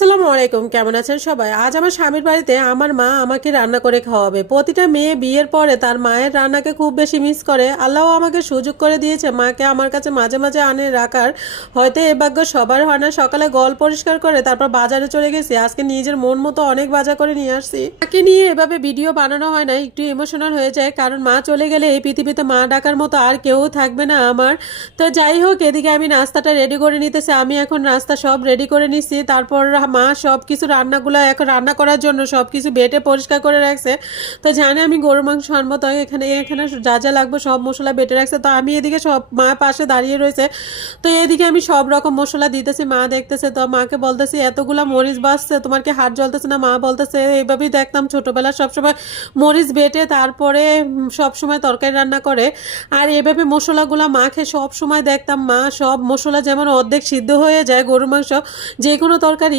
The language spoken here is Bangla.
আসসালামু আলাইকুম, কেমন আছেন সবাই? আজ আমার স্বামীর বাড়িতে আমার মা আমাকে রান্না করে খাওয়াবে। প্রতিটা মেয়ে বিয়ের পরে তার মায়ের রান্নাকে খুব বেশি মিস করে। আল্লাহ আমাকে সুযোগ করে দিয়েছে মাকে আমার কাছে মাঝে মাঝে আনে রাখার। হয়তো এ ভাগ্য সবার হয় না। সকালে গল পরিষ্কার করে তারপর বাজারে চলে গেছি। আজকে নিজের মন মতো অনেক বাজার করে নিয়ে আসছি। মাকে নিয়ে এভাবে ভিডিও বানানো হয় না, একটু ইমোশনাল হয়ে যায়, কারণ মা চলে গেলে এই পৃথিবীতে মা ডাকার মতো আর কেউ থাকবে না আমার। তো যাই হোক, এদিকে আমি নাস্তাটা রেডি করে নিতেছি। আমি এখন নাস্তা সব রেডি করে নিচ্ছি। তারপর মা সব কিছু রান্নাগুলো এখন রান্না করার জন্য সব কিছু বেটে পরিষ্কার করে রাখছে। তো জানে আমি গরু মাংস আনবো, তো এখানে এখানে যা যা লাগবে সব মশলা বেটে রাখছে। তো আমি এদিকে সব মা পাশে দাঁড়িয়ে রয়েছে। তো এদিকে আমি সব রকম মশলা দিতেছি, মা দেখতেছে। তো মাকে বলতেছি এতগুলা মরিচ বাসছে, তোমার কি হাত জ্বলতেছে না? মা বলতেছে এইভাবেই দেখতাম ছোটবেলা সবসময় মরিচ বেটে তারপরে সবসময় তরকারি রান্না করে। আর এভাবে মশলাগুলা মাখে সব সময় দেখতাম মা সব মশলা যেমন অর্ধেক সিদ্ধ হয়ে যায় গরু মাংস যে কোনো তরকারি